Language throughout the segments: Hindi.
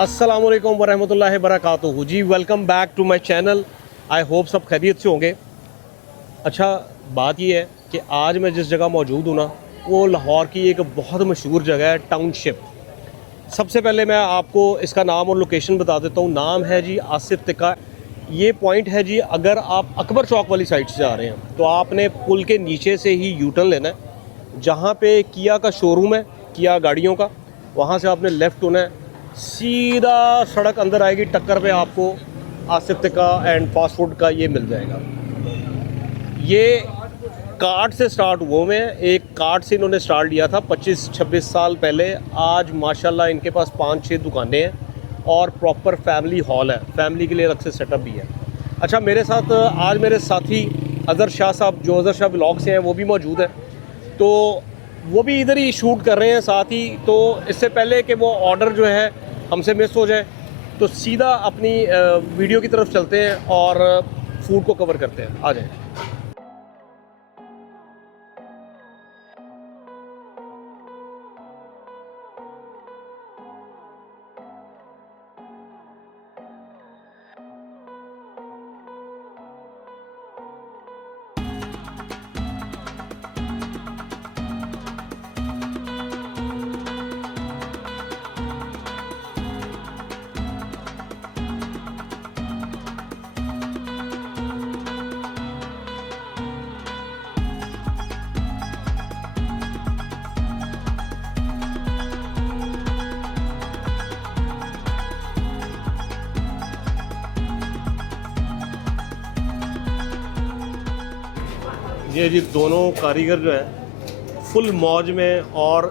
अस्सलाम वालेकुम वरहमतुल्लाहि वबरकातुहू। जी welcome back to my channel. I hope सब खैरियत से होंगे। अच्छा, बात ये है कि आज मैं जिस जगह मौजूद हूँ ना, वो लाहौर की एक बहुत मशहूर जगह है, टाउनशिप। सबसे पहले मैं आपको इसका नाम और लोकेशन बता देता हूँ। नाम है जी आसिफ तिक्का। ये पॉइंट है जी, अगर आप अकबर चौक वाली साइड से आ रहे हैं तो आपने पुल के नीचे से ही यू टर्न लेना है। जहाँ पे किया का शोरूम है, किया गाड़ियों का, वहाँ से आपने लेफ़्ट होना है। सीधा सड़क अंदर आएगी, टक्कर पे आपको आसिफ तिक्का एंड फास्ट फूड का ये मिल जाएगा। ये कार्ड से स्टार्ट हुए हुए हैं। एक कार्ड से इन्होंने स्टार्ट लिया था 25-26 साल पहले। आज माशाल्लाह इनके पास 5-6 दुकानें हैं और प्रॉपर फैमिली हॉल है, फैमिली के लिए अलग से सेटअप भी है। अच्छा, मेरे साथ आज मेरे साथी अज़हर शाह साहब, जो अज़हर शाह व्लॉग से हैं, वो भी मौजूद हैं। तो वो भी इधर ही शूट कर रहे हैं साथ ही। तो इससे पहले कि वो ऑर्डर जो है हमसे मिस हो जाए, तो सीधा अपनी वीडियो की तरफ चलते हैं और फूड को कवर करते हैं। आ जाएं। ये जी दोनों कारीगर जो हैं फुल मौज में, और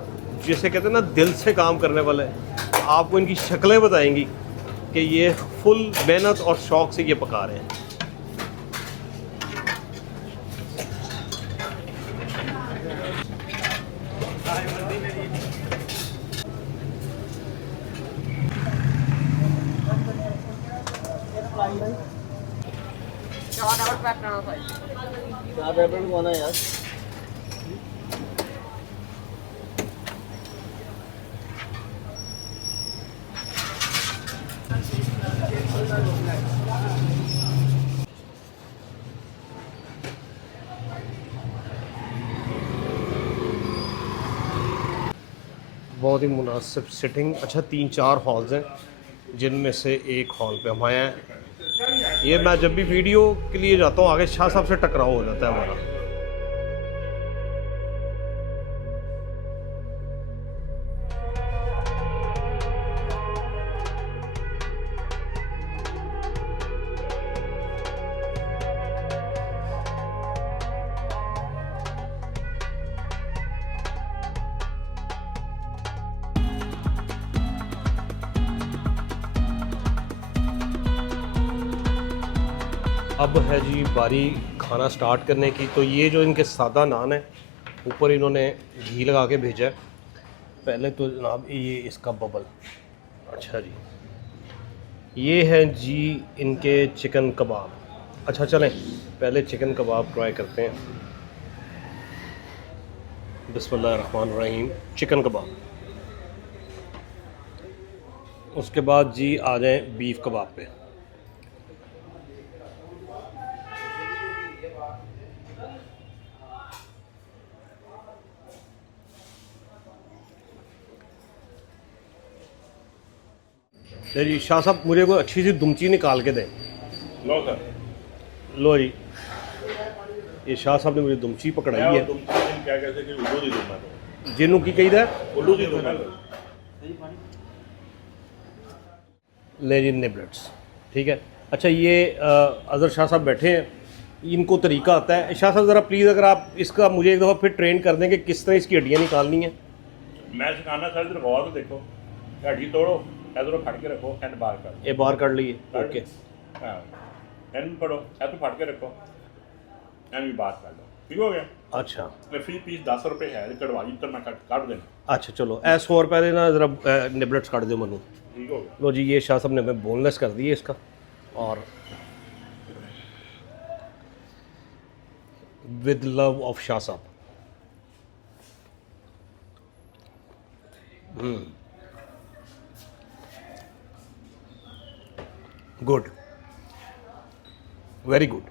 जैसे कहते हैं ना, दिल से काम करने वाले हैं। आपको इनकी शक्लें बताएंगी कि ये फुल मेहनत और शौक़ से ये पका रहे हैं। यार बहुत ही मुनासिब सिटिंग। अच्छा, 3-4 हॉल्स हैं जिनमें से एक हॉल पे हम आए हैं। ये मैं जब भी वीडियो के लिए जाता हूँ, आगे शाह साहब से टकराव हो जाता है हमारा। अब है जी बारी खाना स्टार्ट करने की। तो ये जो इनके सादा नान है, ऊपर इन्होंने घी लगा के भेजा है। पहले तो जनाब ये इसका बबल। अच्छा जी, ये है जी इनके चिकन कबाब। अच्छा चलें, पहले चिकन कबाब ट्राई करते हैं। बिस्मिल्लाहिर्रहमानिर्रहीम। चिकन कबाब, उसके बाद जी आ जाएं बीफ कबाब पे। जी शाह साहब, मुझे कोई अच्छी सी दुमची निकाल के दें। लो सर। लो जी, ये शाह साहब ने मुझे दुमची पकड़ाई है। क्या कहते कि उल्लू दी दूंगा तो जिन्हों की कही है उल्लू दी दूंगा। ले जी निबलेट्स, ठीक है। अच्छा, ये अज़हर शाह साहब बैठे हैं, इनको तरीका आता है। शाह साहब ज़रा प्लीज़ अगर आप इसका मुझे एक दफ़ा फिर ट्रेन कर दें कि किस तरह इसकी हड्डियाँ निकालनी हैं। मैं सिखाना सर, इधर गौर तो देखो, हड्डी तोड़ो, इधर फट के रखो, एंड बाहर कर। ये बाहर कर लिए, ओके। हाँ, एंड पढ़ो, इधर फट के रखो, एंड भी बाहर कर लो। ठीक हो गया। अच्छा, फ्री पीस 10 रुपये है, कटवा दी तो मैं काट देना। अच्छा चलो, 100 रुपये देना, ज़रा निबलेट्स काट दो मनु। ठीक हो गया। लो जी, ये शाह साहब ने हमें बोनलेस कर दिए इसका। और विद लव ऑफ शाह साहब। Good, very good.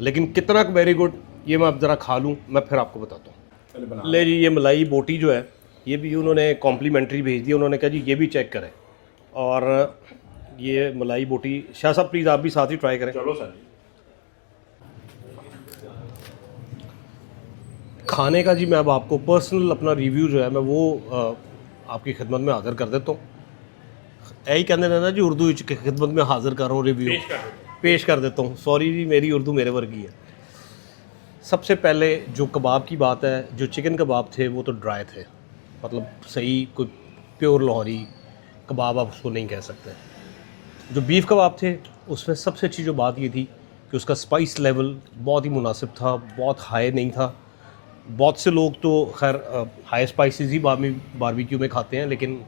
लेकिन कितना वेरी गुड ये मैं अब ज़रा खा लूँ, मैं फिर आपको बताता हूँ। पहले बना ले जी, ये मलाई बोटी जो है ये भी उन्होंने कॉम्प्लीमेंट्री भेज दी। उन्होंने कहा जी ये भी चेक करें, और ये मलाई बोटी शाह साहब प्लीज़ आप भी साथ ही ट्राई करें। चलो सर जी। खाने का जी मैं अब आपको पर्सनल अपना रिव्यू जो है मैं वो आपकी खिदमत में हाज़िर कर देता हूँ। यही कहने देना जी, उर्दू की खिदमत में हाज़िर कर रहा हूँ, रिव्यू पेश कर देता हूँ। सॉरी जी, मेरी उर्दू मेरे वर्गी है। सबसे पहले जो कबाब की बात है, जो चिकन कबाब थे वो तो ड्राई थे, मतलब सही कोई प्योर लाहौरी कबाब आप उसको नहीं कह सकते। जो बीफ कबाब थे उसमें सबसे अच्छी जो बात ये थी कि उसका स्पाइस लेवल बहुत ही मुनासिब था, बहुत हाई नहीं था। बहुत से लोग तो खैर हाई स्पाइसेस ही बारबेक्यू में खाते हैं, लेकिन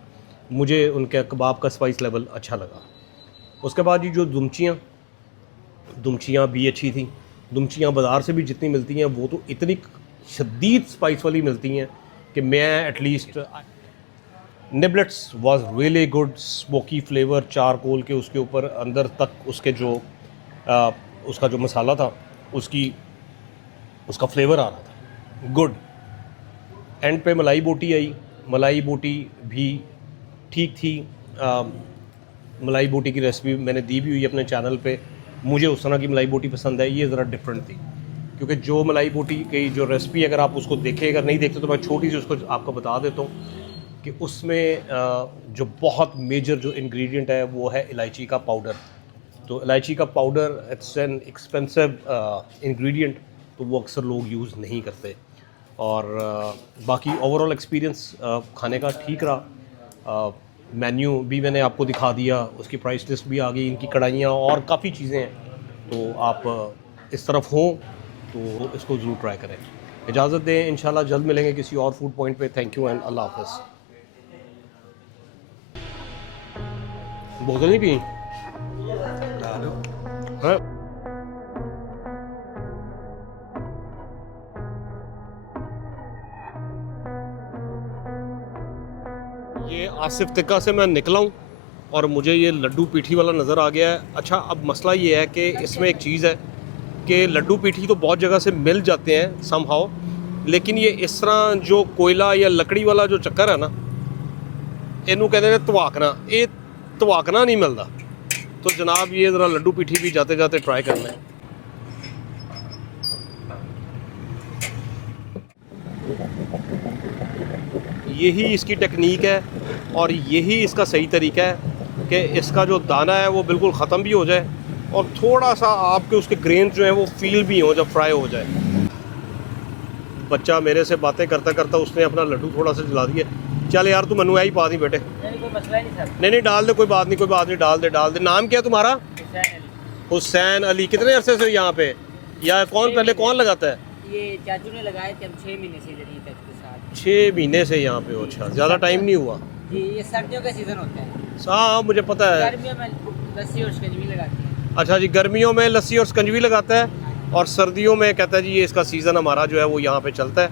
मुझे उनके कबाब का स्पाइस लेवल अच्छा लगा। उसके बाद ये जो दुमचियाँ भी अच्छी थी। दुमचियाँ बाज़ार से भी जितनी मिलती हैं वो तो इतनी शदीद स्पाइस वाली मिलती हैं कि मैं at least niblets was really good, smoky flavour, charcoal के उसके ऊपर अंदर तक उसके जो उसका जो मसाला था उसका फ्लेवर आ रहा था, गुड। एंड पे मलाई बोटी आई, मलाई बोटी भी ठीक थी। मलाई बोटी की रेसिपी मैंने दी भी हुई अपने चैनल पे। मुझे उस तरह की मलाई बोटी पसंद है, ये ज़रा डिफरेंट थी, क्योंकि जो मलाई बोटी की जो रेसिपी अगर आप उसको देखें, अगर नहीं देखते तो मैं छोटी सी उसको आपको बता देता हूँ कि उसमें जो बहुत मेजर जो इंग्रेडिएंट है वो है इलायची का पाउडर। तो इलायची का powder it's an expensive ingredient, तो वो अक्सर लोग यूज़ नहीं करते। और बाकी ओवरऑल एक्सपीरियंस खाने का ठीक रहा। मेन्यू भी मैंने आपको दिखा दिया, उसकी प्राइस लिस्ट भी आ गई, इनकी कढ़ाइयाँ और काफ़ी चीज़ें हैं। तो आप इस तरफ हों तो इसको ज़रूर ट्राई करें। इजाज़त दें, इंशाल्लाह जल्द मिलेंगे किसी और फूड पॉइंट पे। थैंक यू एंड अल्लाह हाफ़िज़। बोतल नहीं पी हाँ? ये आसिफ तिक्का से मैं निकला हूँ और मुझे ये लड्डू पीठी वाला नज़र आ गया है। अच्छा, अब मसला ये है कि इसमें एक चीज़ है कि लड्डू पीठी तो बहुत जगह से मिल जाते हैं समहाउ, लेकिन ये इस तरह जो कोयला या लकड़ी वाला जो चक्कर है ना, इनू कहते हैं धवाकना, ये धवाकना नहीं मिलता। तो जनाब ये ज़रा लड्डू पीठी भी जाते जाते ट्राई करना है। यही इसकी टेक्निक है और यही इसका सही तरीका है कि इसका जो दाना है वो बिल्कुल ख़त्म भी हो जाए और थोड़ा सा आपके उसके ग्रेन जो है वो फील भी हो जब फ्राई हो जाए। बच्चा मेरे से बातें करता करता उसने अपना लड्डू थोड़ा सा जला दिया। चल यार, तू मनु आई पा दी बेटे। नहीं, कोई मसला नहीं सर। नहीं डाल दे, कोई बात नहीं, डाल दे। नाम क्या है तुम्हारा? हुसैन अली। कितने अरसे से यहाँ पे, या कौन लगाता है? ये चाचू ने लगाए थे, हम 6 महीने से इधर ही थे इसके साथ। 6 महीने से यहाँ पे हो? अच्छा, ज़्यादा टाइम नहीं हुआ जी, ये सर्दियों का सीज़न होता है। हाँ मुझे पता है। गर्मियों में लस्सी और शिकंजी लगाती है। अच्छा जी, गर्मियों में लस्सी और शिकंजी लगाता है और सर्दियों में कहता है जी ये इसका सीज़न हमारा जो है वो यहाँ पे चलता है।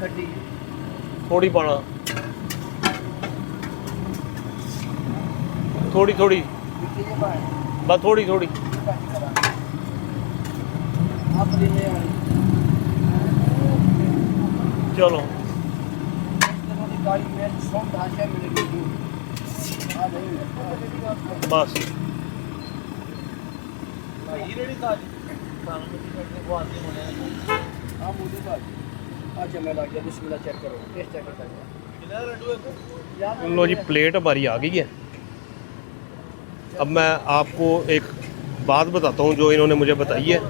खट्टी थोड़ी पाना, थोड़ी बस थोड़ी। चलो बस अच्छा, मैं लग गया। बिस्मिल्लाह, चेक करो, टेस्ट चेक करो। लो जी, प्लेट हमारी आ गई है। अब मैं आपको एक बात बताता हूँ जो इन्होंने मुझे बताई है,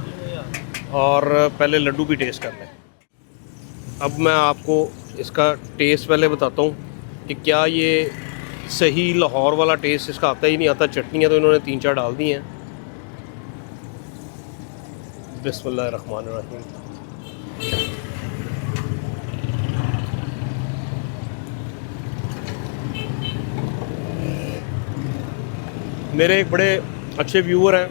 और पहले लड्डू भी टेस्ट कर लें। अब मैं आपको इसका टेस्ट पहले बताता हूँ कि क्या ये सही लाहौर वाला टेस्ट इसका आता ही नहीं आता। चटनियाँ तो इन्होंने 3-4 डाल दी हैं। बिस्मिल्लाहिर्रहमानिर्रहीम। मेरे एक बड़े अच्छे व्यूअर हैं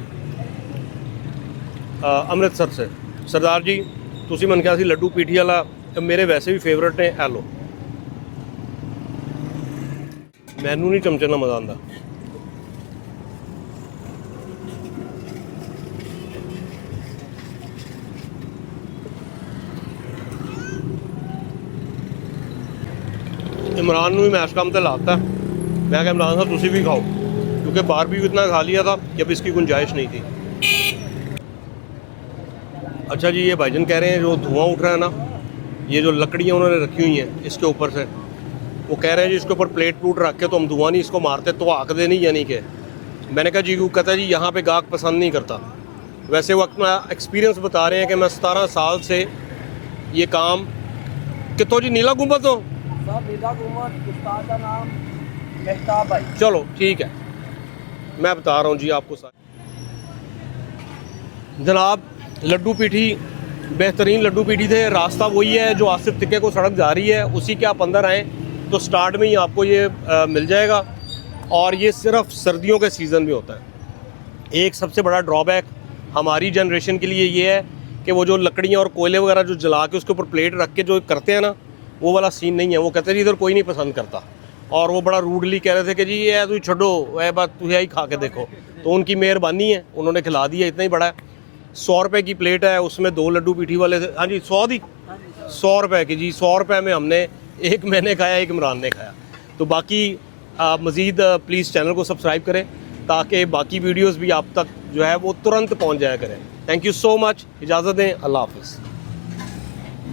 अमृतसर से। सरदार जी, तुसी मन क्या सी लड्डू पीठी वाला मेरे वैसे भी फेवरेट ने। हेलो मैनू नहीं चमचे ना मज़ा आंदा। इमरान ਨੂੰ ਵੀ मैश काम ਤੇ लाता मैं क्या इमरान साहब तुसी भी खाओ क्योंकि बार भी इतना खा लिया था कि अब इसकी गुंजाइश नहीं थी। अच्छा जी, ये भाईजान कह रहे हैं जो धुआं उठ रहा है ना, ये जो लकड़ियाँ उन्होंने रखी हुई हैं इसके ऊपर से, वो कह रहे हैं जी इसके ऊपर प्लेट प्लूट रख के तो हम धुआं नहीं इसको मारते तो आँकते नहीं, यानी कि मैंने कहा जी, वो कहता है जी यहाँ पे गाहक पसंद नहीं करता। वैसे वो अपना एक्सपीरियंस बता रहे हैं कि मैं 17 साल से ये काम कितों जी नीला गुंबद हो साहब नीला गुंबद, उस्ताद का नाम मेहताब भाई। चलो ठीक है, मैं बता रहा हूँ जी आपको सारे। जनाब लड्डू पीठी बेहतरीन लड्डू पीठी थे। रास्ता वही है जो आसिफ तिक्के को सड़क जा रही है, उसी के आप अंदर आएँ तो स्टार्ट में ही आपको ये मिल जाएगा। और ये सिर्फ सर्दियों के सीज़न में होता है। एक सबसे बड़ा ड्रॉबैक हमारी जनरेशन के लिए ये है कि वो जो लकड़ियाँ और कोयले वगैरह जो जला के उसके ऊपर प्लेट रख के जो करते हैं ना, वो वाला सीन नहीं है। वो कहते हैं जी इधर कोई नहीं पसंद करता, और वो बड़ा रूडली कह रहे थे कि जी ये तू छोड़ो, वह बात तू ही खा के देखो। तो उनकी मेहरबानी है, उन्होंने खिला दिया, इतना ही बड़ा है। 100 रुपये की प्लेट है, उसमें 2 लड्डू पीठी वाले थे। हाँ जी 100 दी, 100 रुपये की जी। 100 रुपये में हमने एक मैंने खाया, एक इमरान ने खाया। तो बाकी आप मज़ीद प्लीज़ चैनल को सब्सक्राइब करें ताकि बाकी वीडियोस भी आप तक जो है वो तुरंत पहुंच जाया करें। थैंक यू सो मच, इजाज़त दें, अल्लाह हाफ़िज़।